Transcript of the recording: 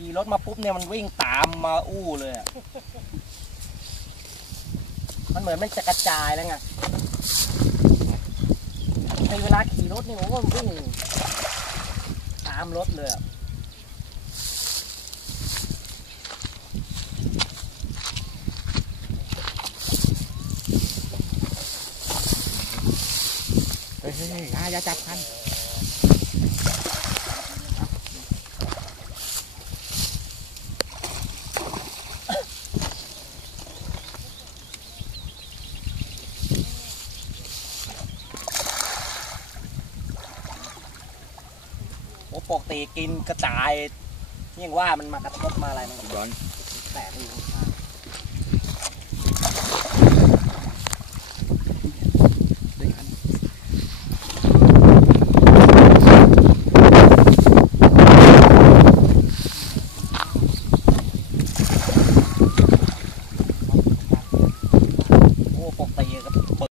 ขี่รถมาปุ๊บเนี่ยมันวิ่งตามมาอู้เลยอะมันเหมือนมันจะกระจายแล้วไงในเวลาขี่รถเนี่ยผมก็วิ่งตามรถเลยอะเฮ้ยเฮ้ยเฮ้ยอะอย่าจับคัน โอ้ปกติกินกระจายยังว่ามันมากระทบมาอะไรมันร้อนแตกอยู่ปกติกับ